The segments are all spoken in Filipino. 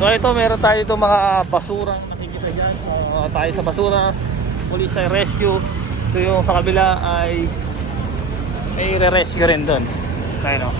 So ito, meron tayo itong mga basura nakikita dyan. So tayo sa basura, police ay rescue. Ito yung sa kabila ay may re-rescue rin doon. Tayo no.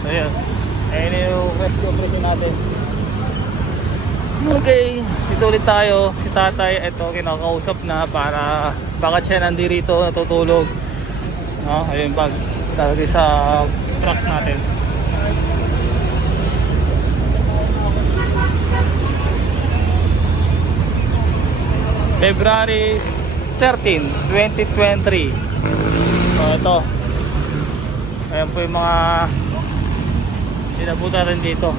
So yun, ayun yung rescue operation natin. Okay, dito ulit tayo. Si tatay, ito kinakausap na para bakit siya nandito natutulog. No, ayun bag talagay sa truck natin. February 13, 2023. So ito, ayan po yung mga inabutan rin dito.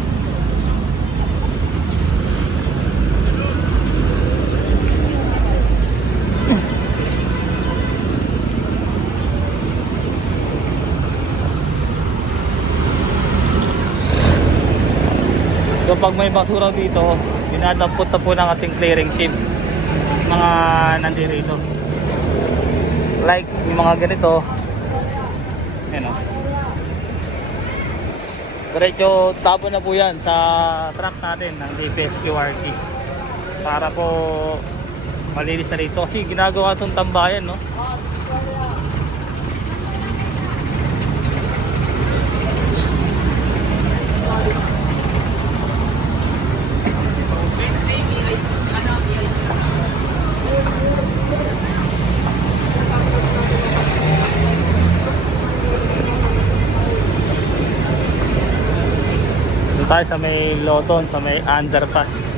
So pag may basura dito, dinadampot na po ng ating clearing team mga nandito. Like yung mga ganito, yan o, diretso tabo na po yan sa truck natin ng DPS QRT para po malinis na dito kasi ginagawa itong tambayan, no? Tayo sa may Loton, sa may underpass.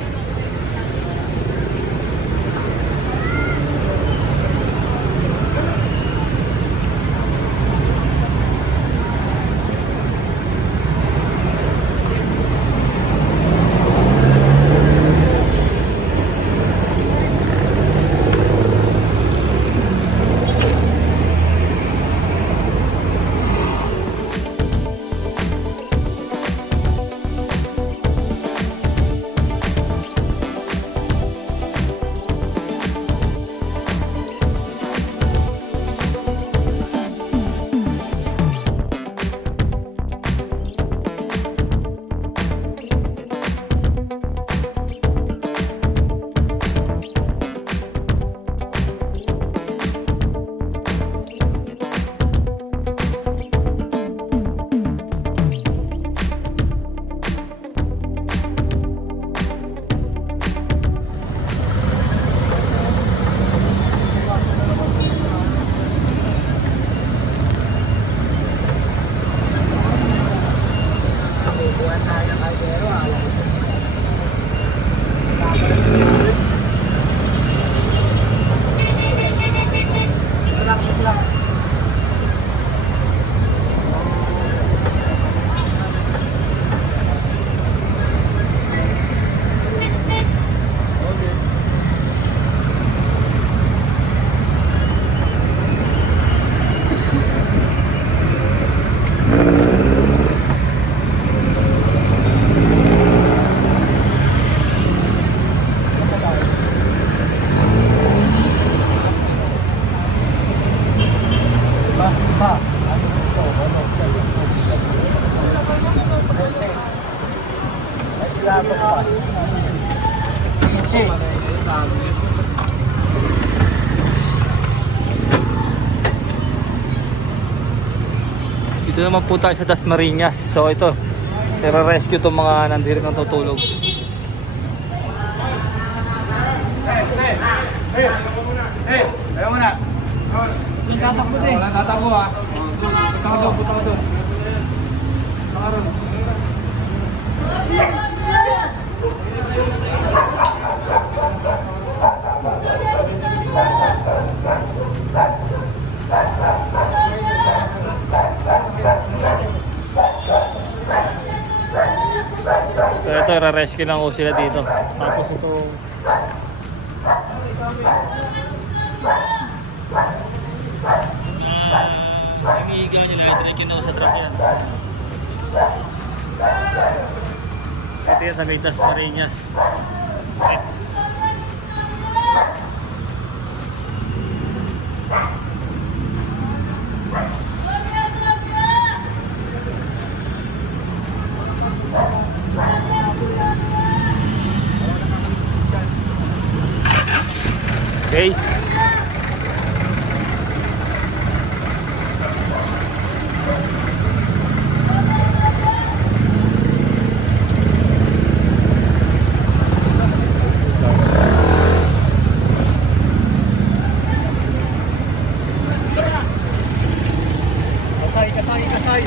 Dito naman po tayo sa Dasmariñas. So ito, i-rescue itong mga nandito ng tutulog. Ayaw mo na. Tatakbo din. Wala tatakbo ha. Tatakbo doon. Nakaroon. So ito, i-rescue lang ko sila dito. Tapos ito umiigaw nyo lahat na kinuha sa truck yan. Ito yan sa may Dasmariñas. Okay. Kasay.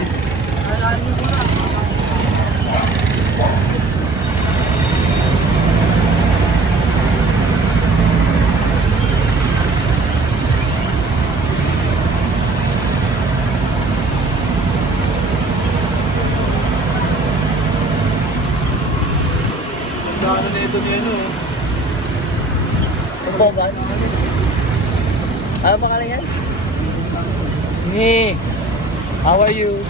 Ano na ito nito eh. Ito ba? Ano pangalan yan? Ni. How are you?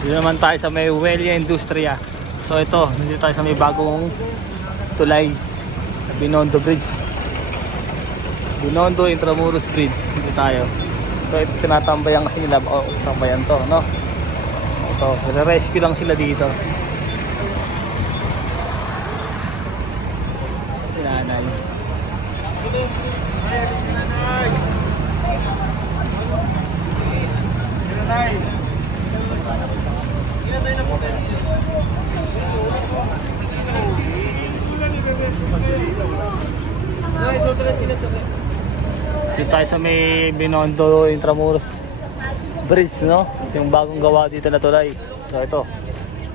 Dito naman tayo sa may Huelia Industria. So ito, dito tayo sa may bagong tulay, Binondo Bridge, Binondo Intramuros Bridge. Dito tayo. So ito tinatambayan kasi nila, tambayan to, no? Ito, rescue lang sila dito. Tinanay. Dito tayo sa may Binondo Intramuros Bridge, no? Yung bagong gawa dito na tulay. So ito,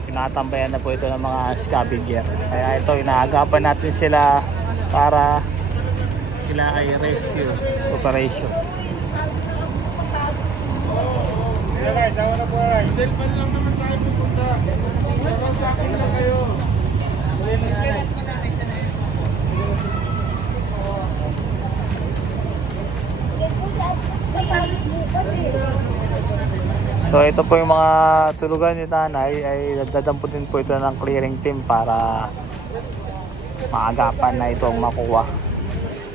tinatambayan na po ito ng mga scavenger. Kaya ito, inaagapan natin sila para sila ay rescue operation. Guys, awan na po guys. Delpan lang naman tayo pupunta. Baka sa akin lang kayo. So ito po yung mga tulugan ni Tanay, ay dadamputin po ito ng clearing team para maagapan na itong makuha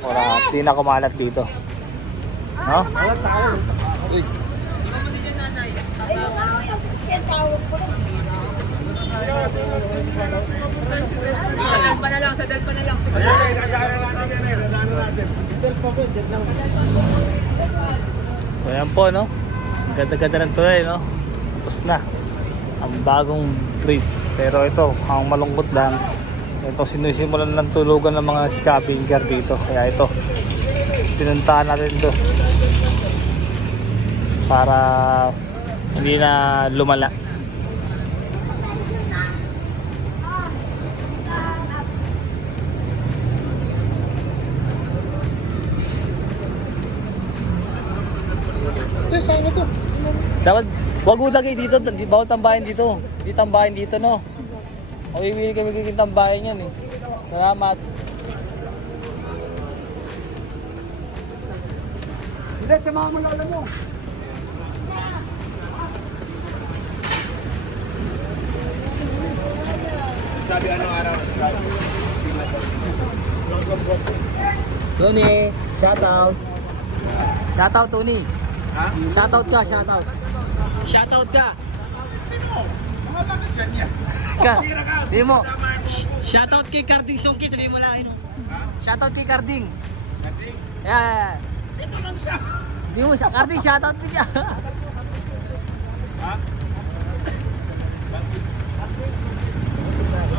para di na kumalat dito, no? Uy. Dalpa na lang, sa dalpa na lang. So yan po, no? Ang ganda-ganda ng tulay, no? Tapos na ang bagong bridge. Pero ito, ang malungkot lang, ito sinisimulan ng tulugan ng mga scavenger dito. Kaya ito, pinuntahan natin ito para hindi na lumala. Saan ito? Dapat wag udagay dito, di bawal tambahin dito. Di tambahin dito, no. O iwili kami kiking tambahin yan eh. Salamat. Hindi, samahan mo lola mo. Sabi anong araw? Tony, shout out. Shout out, Tony. Ha? Shout out ka, shout out. Shout out ka. Sino? Mga lakas yan yan. Ka. Di mo. Shout out kay Carding Songkit, sabihin mo lang, ano? Shout out kay Carding. Carding? Yeah. Ito lang siya. Di mo siya, Carding, shout out niya. Ha?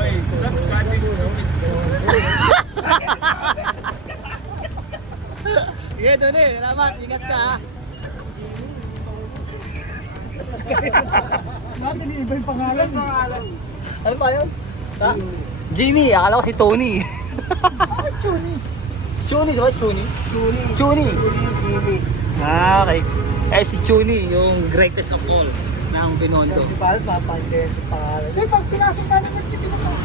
Oy, saan Carding Songkit? Sige, Tony, salamat, ingat ka ha. Natin iba yung pangalan. Ano ba yun? Ha? Jimmy, akala ko si Tony. Chuni. Chuni, diba Chuni? Chuni. Chuni. Jimmy. Ah, okay. Eh si Chuni, yung greatest of all ng Binondo. Si Paul, papansin sa pangalan. Eh, pag pinasok ka naman, hindi pinasok.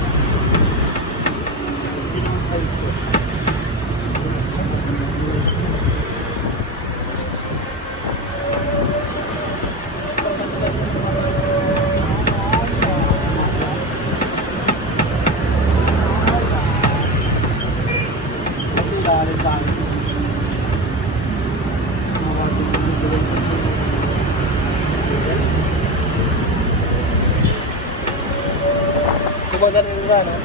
Bumanda rin ba, no?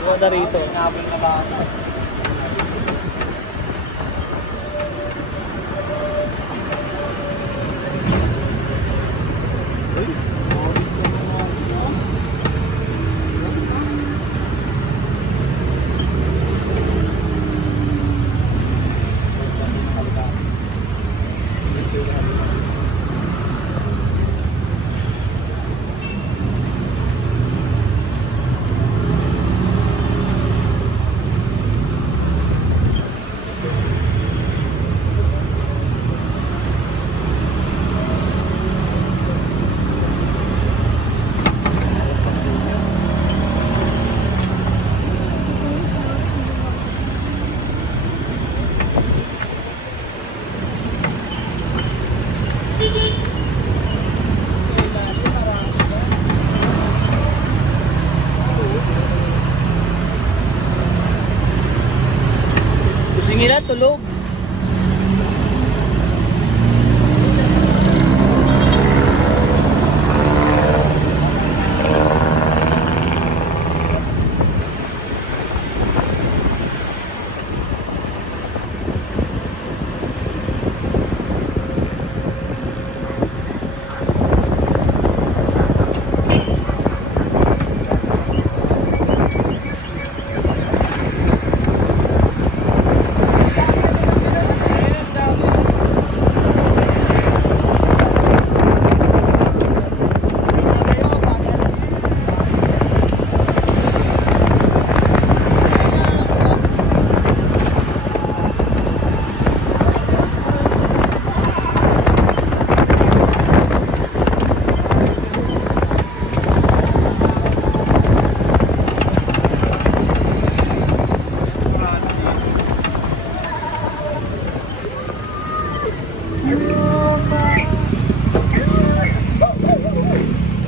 Bumanda rito. Ngabing na bata. Gusto nila tulog.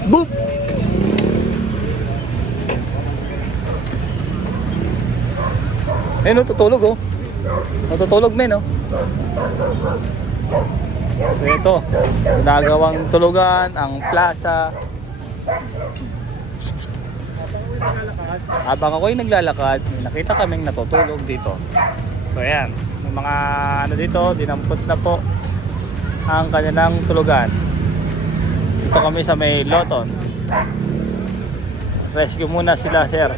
Boop! Eh, natutulog oh. Natutulog men oh. So ito, nagawang tulugan ang plaza. Habang ako'y naglalakad, may nakita kaming natutulog dito. So ayan, yung mga ano dito, dinampot na po ang kanilang tulugan. Dito kami sa may Loton. Rescue muna sila, sir.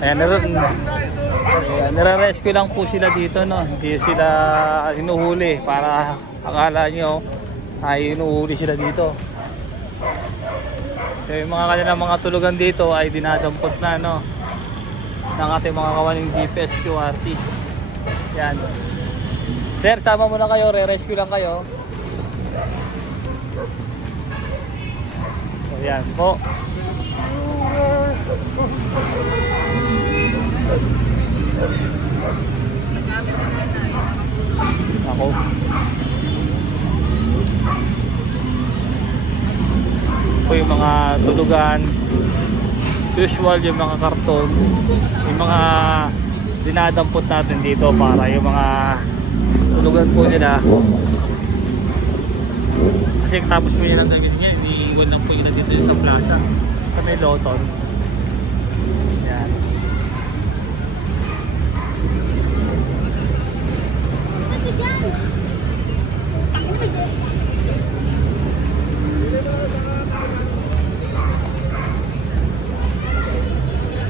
Ayan, nire-rescue lang po sila dito, no? Hindi sila hinuhuli para akala nyo ay hinuhuli sila dito. So, yung mga kanilang mga tulugan dito ay dinadampot na, no? Ng ating mga kawaling GPS QRT. Yan. Sir, sama muna kayo, re-rescue lang kayo. So, yan po. Ako. Po yung mga tulugan, usual yung mga karton, yung mga dinadampot natin dito para yung mga tulugan po nila. Kasi tapos po nila gamitin niya, iniiwan lang po nila dito sa plaza, sa may Loton. Yan.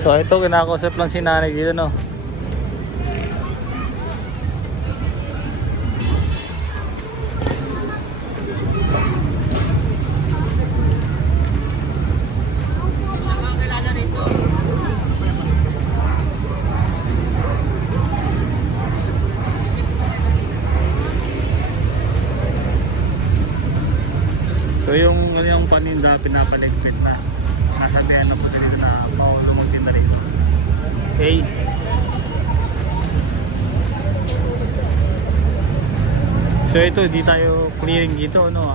So ito, kinakausap lang si nanay dito, no? So yung paninda pinapaligpit na. Nasabihan na po sa nito na lumagtin na rin. Okay. So ito, di tayo clearing dito, no?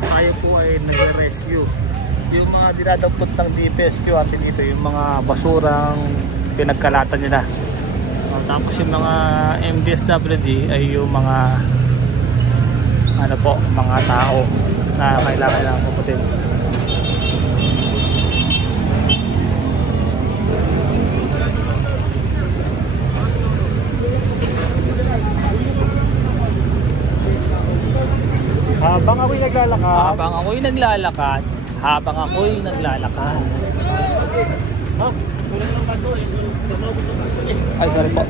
Tayo po ay nag-rescue. Yung mga dinadampot ng DPSQ atin dito, yung mga basurang pinagkalatan nila. Tapos yung mga MDSWD ay yung mga ano po, mga tao na kailangan puputin. Habang ako'y naglalakad. Habang ako'y naglalakad. Ha? Kulang ng bato eh. Ay, sorry po.